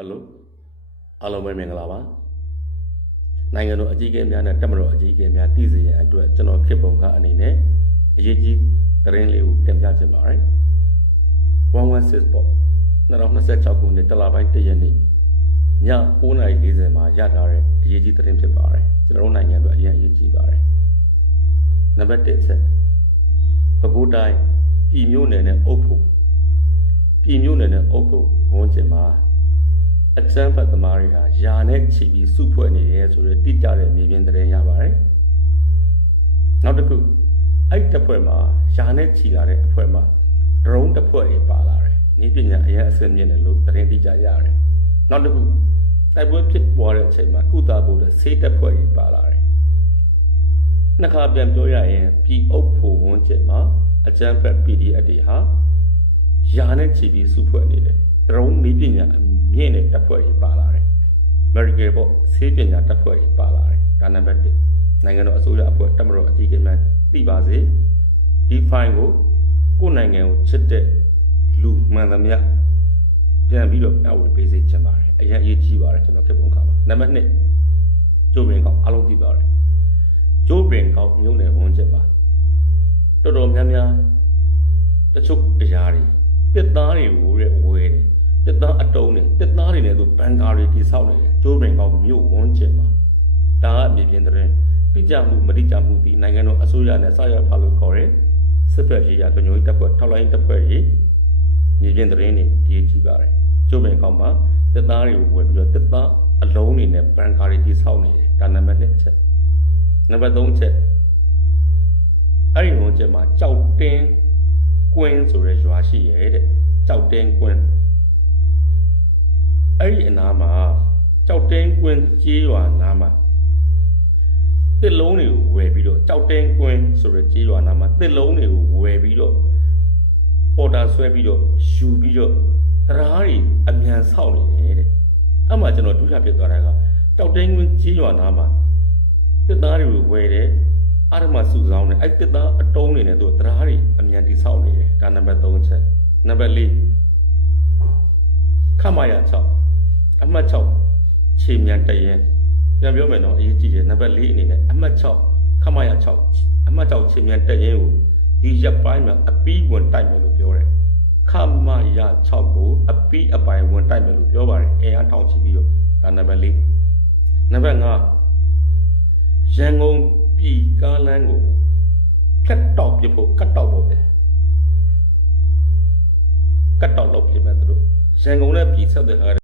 Hello အားလုံးပဲမင်္ဂလာပါနိုင်ငံတော်အကြီးအကဲများနဲ့တပ်မတော်အကြီးအကဲများတည်စေရန်အတွက်ကျွန်တော်ခေတ်ပုံကအနေနဲ့အရေးကြီးသတင်းလေးကိုတင်ပြချင်ပါတယ်116ပေါ့2026ခုနှစ်တလပိုင်း1ရက်နေ့ည9:40မှာရထားတဲ့အရေးကြီးသတင်းဖြစ်ပါတယ်ကျွန်တော်တို့နိုင်ငံအတွက်အရင်အရေးကြီးပါတယ်နံပါတ်1ချက်ပဲခူးတိုင်းပြည်မြို့နယ်နဲ့အုပ်ဖို့ပြည်မြို့နယ်နဲ့အုပ်ဖို့ဝန်ကျင်မှာအကျန်းဖတ်သမားတွေကယာနဲ့ချီပြီးစုဖွဲ့နေရဲဆိုတော့တိကျတဲ့မြေပြင်သတင်းရပါတယ်နောက်တစ်ခုအဲ့တပ်ဖွဲ့မှာယာနဲ့ချီလာတဲ့အဖွဲ့မှာဒရုန်းတပ်ဖွဲ့တွေပါလာတယ်ဤပညာအရင်အဆင့်မြင့်တယ်လို့သတင်းတိကျရတယ်နောက်တစ်ခုတိုက်ပွဲဖြစ်ပွားတဲ့အချိန်မှာကုသဖို့တဲ့ဆေးတပ်ဖွဲ့တွေပါလာတယ်နှစ်ခါပြန်ပြောရရင်ပြည်အုပ်ဖို့ဝန်ကျင်မှာအကျန်းဖတ် PDF တွေဟာယာနဲ့ချီပြီးစုဖွဲ့နေတယ်ဒရုန်းနည်းပညာအမြင့်တဲ့တပ်ဖွဲ့တွေပါလာတယ်။ American ပေါ့ဆေးပညာတပ်ဖွဲ့တွေပါလာတယ်။ဒါနံပါတ်1နိုင်ငံတော်အစိုးရအဖွဲ့တပ်မတော်အကြီးအကဲများသိပါစေ။ဒီ file ကိုနိုင်ငံကိုချစ်တဲ့လူမှန်သမျှပြန်ပြီးတော့အဝေပေးစေချင်ပါတယ်။အရင်အရေးကြီးပါတယ်ကျွန်တော်ခေတ်ပုံခါပါ။နံပါတ်2ကျိုးပင်ကောက်အားလုံးသိပါတယ်။ကျိုးပင်ကောက်မြို့နယ်ဝန်ကျင်ပါတော်တော်များများတချို့အရာတွေတစ်သားတွေကိုဝယ်တယ်တစ်သားအတုံးနဲ့တစ်သားတွေနဲ့သူဘန်ကာတွေတိဆောက်နေတယ်ကျိုးပင်ကောက်မြို့ဝန်းကျင်မှာဒါကမြေပြင်သတင်းတိကျမှုမတိကျမှုဒီနိုင်ငံတော်အစိုးရနဲ့စရဖာလို့ခေါ်တဲ့စစ်ဖက်ရေးရကညိုတပ်ဖွဲ့ထောက်လိုင်းတပ်ဖွဲ့ကြီးမြေပြင်သတင်းတွေအရေးကြီးပါတယ်ကျိုးပင်ကောက်မှာတစ်သားတွေကိုဝယ်ပြီးတော့တစ်သားအလုံးတွေနဲ့ဘန်ကာတွေတိဆောက်နေတယ်ဒါနံပါတ်1ချက်နံပါတ်3ချက်အဲ့ဒီဝန်းကျင်မှာကြောက်တင်းကွင်းဆိုရဲရွာရှိရဲ့တဲ့ကြောက်တင်းကွင်းအဲ့ဒီအနားမှာကြောက်တင်းကွင်းကြေးရွာနားမှာတစ်လုံးတွေကိုဝယ်ပြီးတော့ကြောက်တင်းကွင်းဆိုရဲကြေးရွာနားမှာတစ်လုံးတွေကိုဝယ်ပြီးတော့ပေါ်တာဆွဲပြီးတော့ယူပြီးတော့တရားတွေအမြန်ဆောက်နေတယ်တဲ့အဲ့မှာကျွန်တော်ဒုတိယပြသွားတာကကြောက်တင်းကွင်းကြေးရွာနားမှာတစ်သားတွေကိုဝယ်တယ်အားရမစုဆောင်းတယ်အဲ့တစ်သားအတုံးနေနဲ့သူတရားတွေအမြန်တိဆောက်နေတယ်ဒါနံပါတ်3ချက်နံပါတ်4ခမရ6အမှတ်6ခြေမြန်တရင်ပြန်ပြောမယ်နော်အရေးကြီးတယ်နံပါတ်4အနေနဲ့အမှတ်6ခမရ6အမှတ်6ခြေမြန်တရင်ကိုဒီရပ်ပိုင်းမှာအပီးဝင်တိုက်မယ်လို့ပြောတယ်ခမရ6ကိုအပီးအပိုင်းဝင်တိုက်မယ်လို့ပြောပါတယ်အဲအားထောင်ချပြီးတော့ဒါနံပါတ်4နံပါတ်5ရန်ကုန်ပြည်ကားလမ်းကိုကတ်တောက်ပြဖို့ကတ်တောက်ပေါ့ဗျာကတ်တောက်လုပ်ပြမယ်သူတို့ရန်ကုန်နဲ့ပြည်ဆက်တဲ့ဟာ